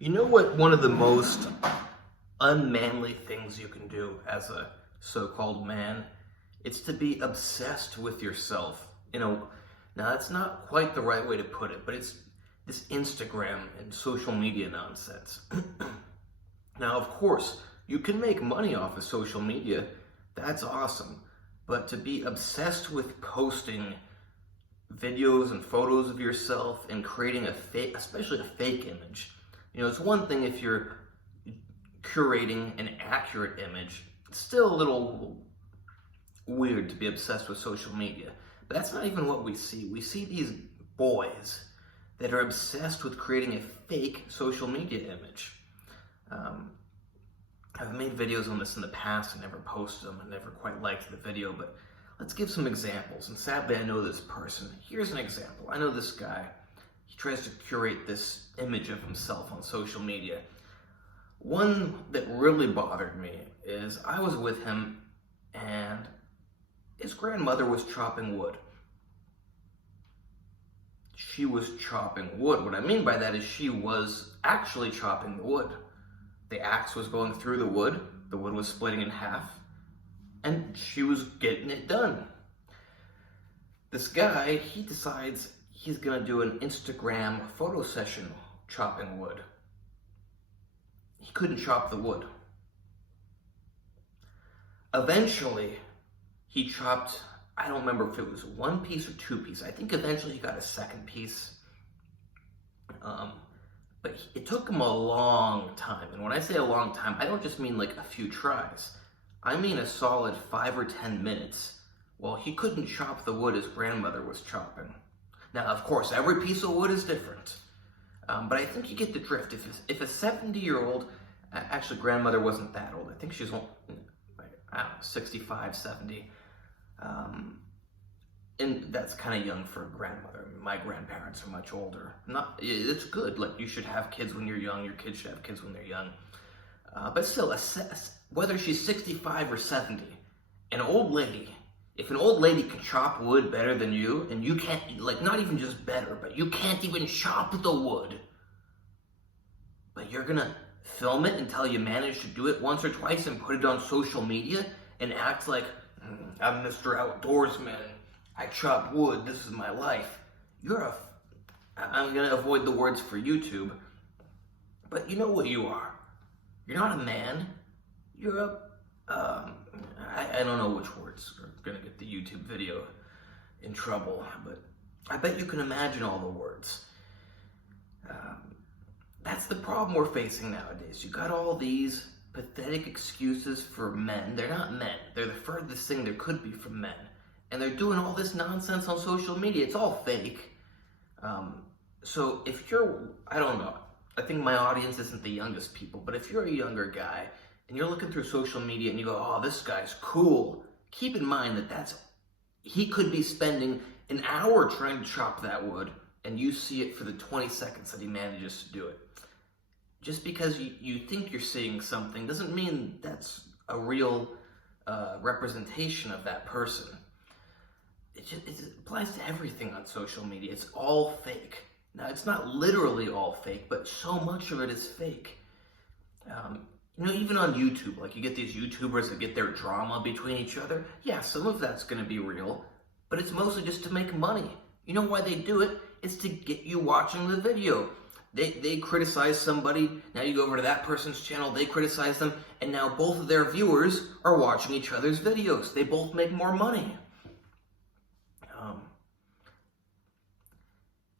You know what one of the most unmanly things you can do as a so-called man? It's to be obsessed with yourself. Now that's not quite the right way to put it, but it's this Instagram and social media nonsense. Now, of course, you can make money off of social media. That's awesome. But to be obsessed with posting videos and photos of yourself and creating a fake, especially a fake image. It's one thing if you're curating an accurate image. It's still a little weird to be obsessed with social media. But that's not even what we see. We see these boys that are obsessed with creating a fake social media image. I've made videos on this in the past and never posted them. I never quite liked the video, but let's give some examples. And sadly, I know this person. Here's an example. I know this guy. He tries to curate this image of himself on social media. One that really bothered me is I was with him and his grandmother was chopping wood. She was chopping wood. What I mean by that is she was actually chopping the wood. The axe was going through the wood was splitting in half, and she was getting it done. This guy, he decides he's gonna do an Instagram photo session chopping wood. He couldn't chop the wood. Eventually, he chopped, I don't remember if it was one piece or two pieces. I think eventually he got a second piece. But it took him a long time. And when I say a long time, I don't just mean like a few tries. I mean a solid 5 or 10 minutes while he couldn't chop the wood his grandmother was chopping. Now, of course, every piece of wood is different. But I think you get the drift. If a 70-year-old, actually grandmother wasn't that old. I think she's, I don't know, 65, 70. And that's kind of young for a grandmother. My grandparents are much older. It's good. Like, you should have kids when you're young. Your kids should have kids when they're young. But still, whether she's 65 or 70, an old lady, if an old lady can chop wood better than you, and you can't, like, not even just better, but you can't even chop the wood, but you're gonna film it until you manage to do it once or twice and put it on social media and act like, I'm Mr. Outdoorsman. I chop wood, this is my life. I'm gonna avoid the words for YouTube, but you know what you are. You're not a man, you're I don't know which words are gonna get the YouTube video in trouble, but I bet you can imagine all the words. That's the problem we're facing nowadays. You got all these pathetic excuses for men. They're not men, they're the furthest thing there could be from men. And they're doing all this nonsense on social media. It's all fake. So if you're, I don't know, I think my audience isn't the youngest people, but if you're a younger guy and you're looking through social media and you go, oh, this guy's cool, keep in mind that he could be spending an hour trying to chop that wood and you see it for the 20 seconds that he manages to do it. Just because you think you're seeing something doesn't mean that's a real representation of that person. It applies to everything on social media. It's all fake. Now, it's not literally all fake, but so much of it is fake. Even on YouTube, like you get these YouTubers that get their drama between each other. Yeah, some of that's going to be real, but it's mostly just to make money. You know why they do it? It's to get you watching the video. They criticize somebody, now you go over to that person's channel, they criticize them, and now both of their viewers are watching each other's videos. They both make more money.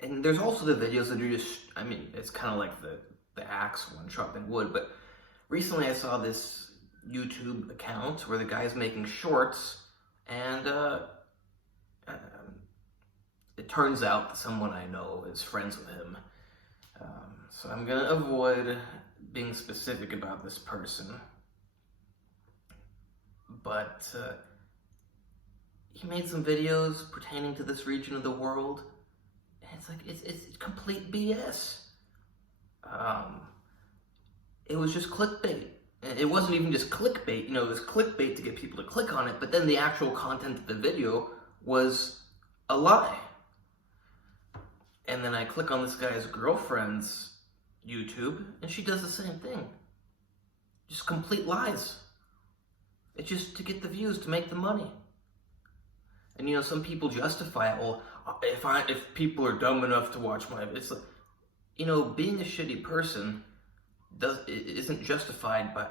And there's also the videos that are just, it's kind of like the axe one, chopping wood, but recently I saw this YouTube account where the guy's making shorts, and it turns out that someone I know is friends with him. So I'm going to avoid being specific about this person, but he made some videos pertaining to this region of the world. It's like, it's complete BS. It was just clickbait. It wasn't even just clickbait, it was clickbait to get people to click on it, but then the actual content of the video was a lie. And then I click on this guy's girlfriend's YouTube, and she does the same thing. Just complete lies. It's just to get the views, to make the money. And some people justify it. Well, if people are dumb enough to watch my, it's like, being a shitty person isn't justified by.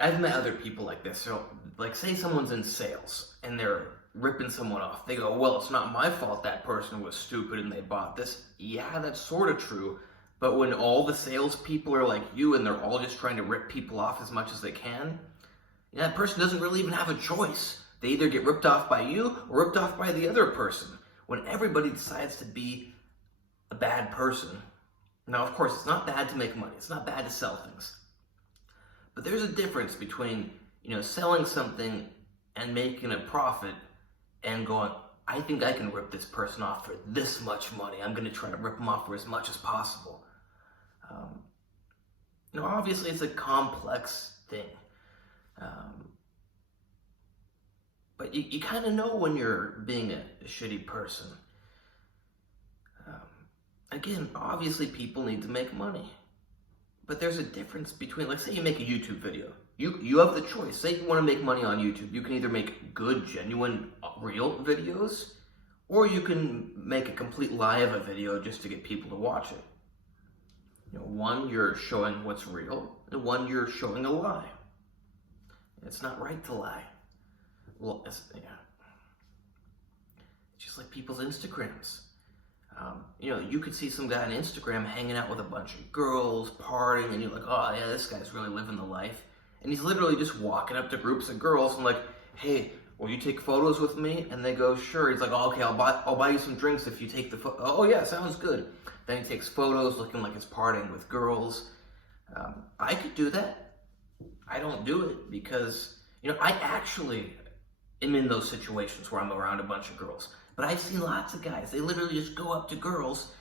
I've met other people like this. So, like, say someone's in sales and they're ripping someone off. They go, well, it's not my fault that person was stupid and they bought this. Yeah, that's sort of true. But when all the salespeople are like you and they're all just trying to rip people off as much as they can, that person doesn't really even have a choice. They either get ripped off by you or ripped off by the other person. When everybody decides to be a bad person. Now, of course, it's not bad to make money. It's not bad to sell things. But there's a difference between, selling something and making a profit and going, I think I can rip this person off for this much money. I'm going to try to rip them off for as much as possible. Obviously, it's a complex thing. But you kind of know when you're being a shitty person. Again, obviously people need to make money. But there's a difference between, like, say you make a YouTube video. You have the choice. Say you want to make money on YouTube. You can either make good, genuine, real videos, or you can make a complete lie of a video just to get people to watch it. One, you're showing what's real, and one, you're showing a lie. It's not right to lie. Well, it's just like people's Instagrams. You could see some guy on Instagram hanging out with a bunch of girls, partying, and you're like, oh yeah, this guy's really living the life. And he's literally just walking up to groups of girls and like, hey, will you take photos with me? And they go, sure. He's like, oh, okay, I'll buy you some drinks if you take the photo. Oh yeah, sounds good. Then he takes photos looking like he's partying with girls. I could do that. I don't do it because, I actually am in those situations where I'm around a bunch of girls. But I've seen lots of guys, they literally just go up to girls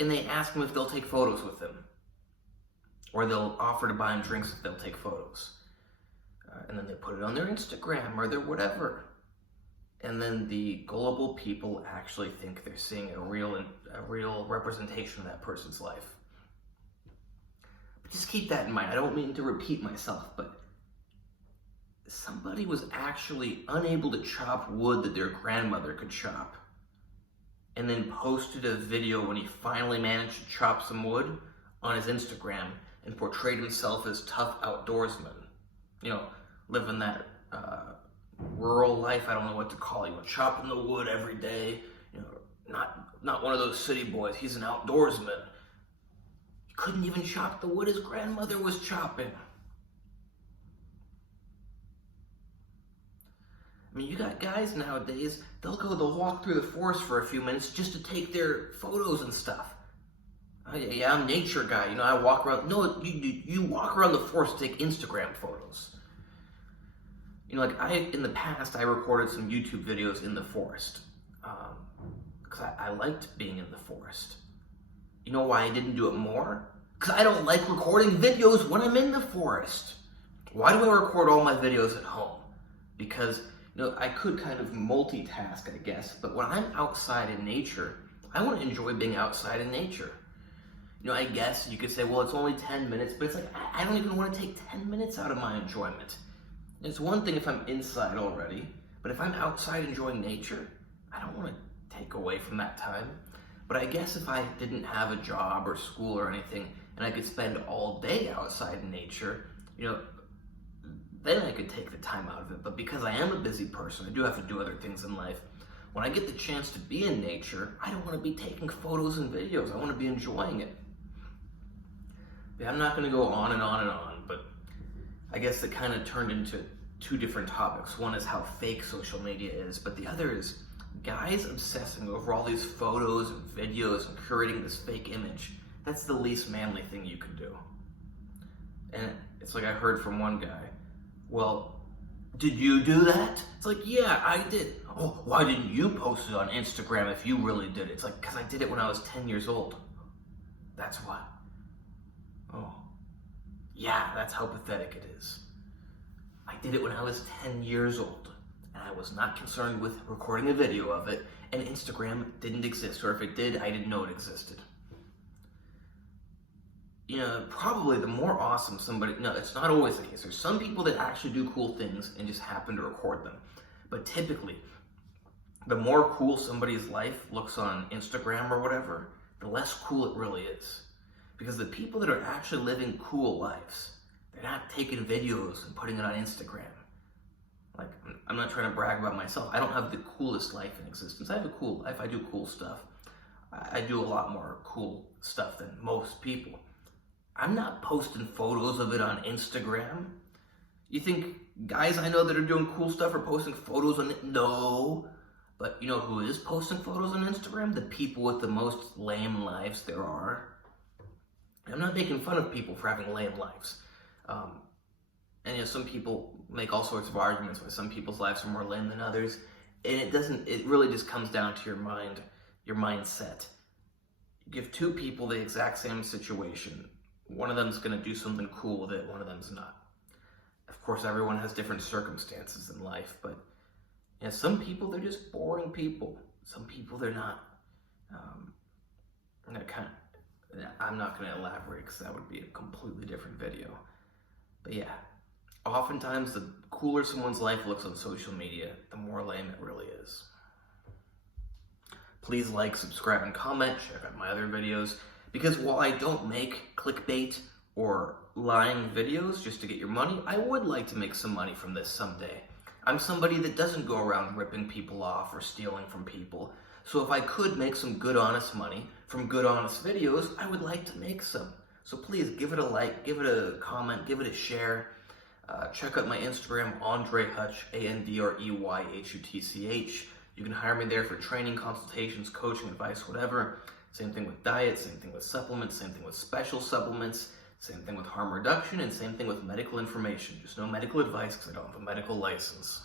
and they ask them if they'll take photos with them. Or they'll offer to buy them drinks if they'll take photos. And then they put it on their Instagram or their whatever. And then the gullible people actually think they're seeing a real representation of that person's life. But just keep that in mind. I don't mean to repeat myself, but somebody was actually unable to chop wood that their grandmother could chop, and then posted a video when he finally managed to chop some wood on his Instagram and portrayed himself as tough outdoorsman. Living that rural life, I don't know what to call it, chopping the wood every day, not one of those city boys, he's an outdoorsman. He couldn't even chop the wood his grandmother was chopping. You got guys nowadays, they'll walk through the forest for a few minutes just to take their photos and stuff. Oh, yeah, I'm a nature guy, I walk around. No, you walk around the forest to take Instagram photos. In the past, I recorded some YouTube videos in the forest. Because I liked being in the forest. You know why I didn't do it more? Because I don't like recording videos when I'm in the forest. Why do I record all my videos at home? Because I could kind of multitask, I guess, but when I'm outside in nature, I want to enjoy being outside in nature. I guess you could say, well, it's only 10 minutes, but it's like, I don't even want to take 10 minutes out of my enjoyment. It's one thing if I'm inside already, but if I'm outside enjoying nature, I don't want to take away from that time. But I guess if I didn't have a job or school or anything, and I could spend all day outside in nature, then I could take the time out of it. But because I am a busy person, I do have to do other things in life. When I get the chance to be in nature, I don't want to be taking photos and videos. I want to be enjoying it. But I'm not going to go on and on and on, but I guess it kind of turned into two different topics. One is how fake social media is, but the other is guys obsessing over all these photos and videos and curating this fake image. That's the least manly thing you can do. And it's like I heard from one guy, well, did you do that? It's like, yeah, I did. Oh, why didn't you post it on Instagram if you really did it? It's like, because I did it when I was 10 years old. That's why. Oh, yeah, that's how pathetic it is. I did it when I was 10 years old, and I was not concerned with recording a video of it, and Instagram didn't exist, or if it did, I didn't know it existed. probably the more awesome somebody, no, it's not always the case. There's some people that actually do cool things and just happen to record them. But typically, the more cool somebody's life looks on Instagram or whatever, the less cool it really is. Because the people that are actually living cool lives, they're not taking videos and putting it on Instagram. Like, I'm not trying to brag about myself. I don't have the coolest life in existence. I have a cool life. I do cool stuff. I do a lot more cool stuff than most people. I'm not posting photos of it on Instagram. You think guys I know that are doing cool stuff are posting photos on it? No. But you know who is posting photos on Instagram? The people with the most lame lives there are. I'm not making fun of people for having lame lives. And some people make all sorts of arguments why some people's lives are more lame than others. And it really just comes down to your mind, your mindset. You give two people the exact same situation. One of them's going to do something cool with it, one of them's not. Of course, everyone has different circumstances in life, but some people, they're just boring people. Some people, they're not. I'm not going to elaborate because that would be a completely different video. But yeah, oftentimes the cooler someone's life looks on social media, the more lame it really is. Please like, subscribe, and comment. Check out my other videos. Because while I don't make clickbait or lying videos just to get your money, I would like to make some money from this someday. I'm somebody that doesn't go around ripping people off or stealing from people. So if I could make some good, honest money from good, honest videos, I would like to make some. So please give it a like, give it a comment, give it a share. Check out my Instagram, AndreyHutch, AndreyHutch. You can hire me there for training, consultations, coaching, advice, whatever. Same thing with diet, same thing with supplements, same thing with special supplements, same thing with harm reduction, and same thing with medical information. Just no medical advice because I don't have a medical license.